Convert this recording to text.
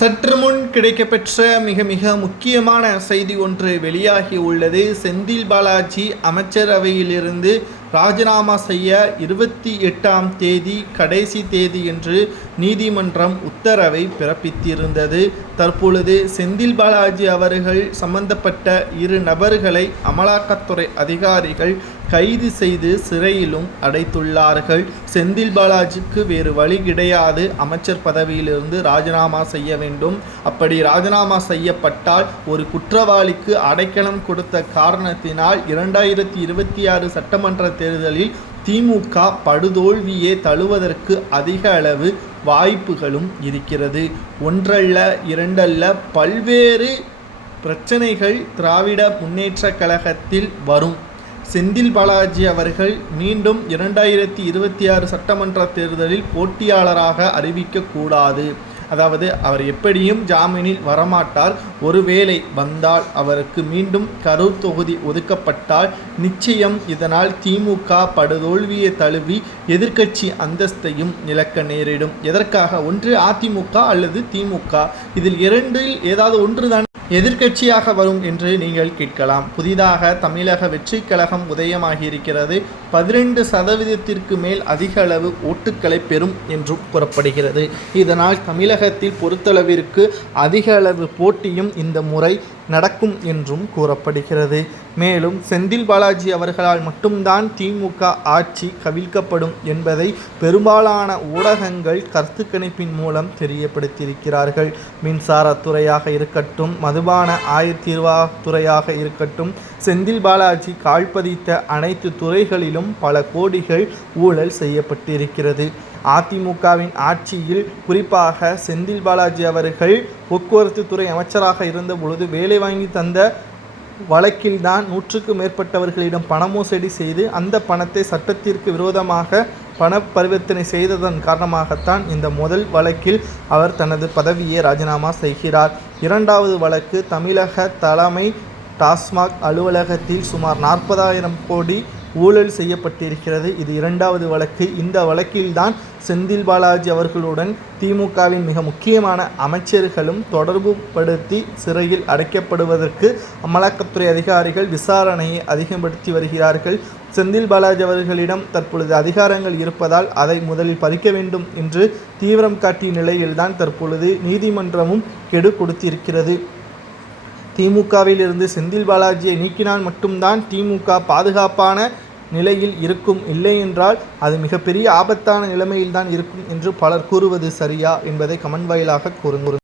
சற்று முன் கிடைக்கப்பெற்ற மிக மிக முக்கியமான செய்தி ஒன்று வெளியாகி உள்ளது. செந்தில் பாலாஜி அமைச்சரவையிலிருந்து ராஜினாமா செய்ய 28ஆம் தேதி கடைசி தேதி என்று நீதிமன்றம் உத்தரவை பிறப்பித்திருந்தது. தற்பொழுது செந்தில் பாலாஜி அவர்கள் சம்பந்தப்பட்ட 2 நபர்களை அமலாக்கத்துறை அதிகாரிகள் கைது செய்து சிறையிலும் அடைத்துள்ளார்கள். செந்தில் பாலாஜிக்கு வேறு வழி கிடையாது, அமைச்சர் பதவியிலிருந்து ராஜினாமா செய்ய வேண்டும். அப்படி ராஜினாமா செய்யப்பட்டால் ஒரு குற்றவாளிக்கு அடைக்கலம் கொடுத்த காரணத்தினால் 2026 சட்டமன்ற தேர்தலில் திமுக படுதோல்வியே தழுவதற்கு அதிக அளவு வாய்ப்புகளும் இருக்கிறது. ஒன்றல்ல இரண்டல்ல பல்வேறு பிரச்சனைகள் திராவிட முன்னேற்ற கழகத்தில் வரும். செந்தில் பாலாஜி அவர்கள் மீண்டும் 2026 சட்டமன்ற தேர்தலில் போட்டியாளராக அறிவிக்கக்கூடாது. அதாவது அவர் எப்படியும் ஜாமீனில் வரமாட்டார். ஒருவேளை வந்தால் அவருக்கு மீண்டும் கரூர் தொகுதி ஒதுக்கப்பட்டால் நிச்சயம் இதனால் திமுக படுதோல்வியை தழுவி எதிர்க்கட்சி அந்தஸ்தையும் இழக்க நேரிடும். எதற்காக? ஒன்று அதிமுக அல்லது திமுக, இதில் இரண்டில் ஏதாவது ஒன்றுதான் எதிர்க்கட்சியாக வரும் என்று நீங்கள் கேட்கலாம். புதிதாக தமிழக வெற்றி கழகம் உதயமாகியிருக்கிறது. 12% மேல் அதிக அளவு ஓட்டுக்களை பெறும் என்றும் கூறப்படுகிறது. இதனால் தமிழகத்தில் பொறுத்தளவிற்கு அதிக அளவு போட்டியும் இந்த முறை நடக்கும் என்றும் கூறப்படுகிறது. மேலும் செந்தில் பாலாஜி அவர்களால் மட்டும்தான் திமுக ஆட்சி கவிழ்க்கப்படும் என்பதை பெரும்பாலான ஊடகங்கள் கருத்து கணிப்பின் மூலம் தெரியப்படுத்தியிருக்கிறார்கள். மின்சாரத்துறையாக இருக்கட்டும், மதுபான ஆயத்தீர்வாத்துறையாக இருக்கட்டும், செந்தில் பாலாஜி கால்பதித்த அனைத்து துறைகளிலும் பல கோடிகள் ஊழல் செய்யப்பட்டிருக்கிறது. அதிமுகவின் ஆட்சியில் குறிப்பாக செந்தில் பாலாஜி அவர்கள் போக்குவரத்து துறை அமைச்சராக இருந்த பொழுது வேலை வாங்கி தந்த வழக்கில்தான் 100க்கும் மேற்பட்டவர்களிடம் பண மோசடி செய்து அந்த பணத்தை சட்டத்திற்கு விரோதமாக பண பரிவர்த்தனை செய்ததன் காரணமாகத்தான் இந்த முதல் வழக்கில் அவர் தனது பதவியை ராஜினாமா செய்கிறார். 2வது வழக்கு தமிழக தலைமை டாஸ்மாக் அலுவலகத்தில் சுமார் 40,000 கோடி ஊழல் செய்யப்பட்டிருக்கிறது. இது 2வது வழக்கு. இந்த வழக்கில்தான் செந்தில் பாலாஜி அவர்களுடன் திமுகவின் மிக முக்கியமான அமைச்சர்களும் தொடர்பு படுத்தி சிறையில் அடைக்கப்படுவதற்கு அமலாக்கத்துறை அதிகாரிகள் விசாரணையை அதிகப்படுத்தி வருகிறார்கள். செந்தில் பாலாஜி அவர்களிடம் தற்பொழுது அதிகாரங்கள் இருப்பதால் அதை முதலில் பறிக்க வேண்டும் என்று தீவிரம் காட்டிய நிலையில்தான் தற்பொழுது நீதிமன்றமும் கெடு கொடுத்திருக்கிறது. திமுகவில் இருந்து செந்தில் பாலாஜியை நீக்கினால் மட்டும்தான் திமுக பாதுகாப்பான நிலையில் இருக்கும், இல்லை என்றால் அது மிகப்பெரிய ஆபத்தான நிலைமையில்தான் இருக்கும் என்று பலர் கூறுவது சரியா என்பதை கமெண்ட் வாயிலாக கூறுங்கள்.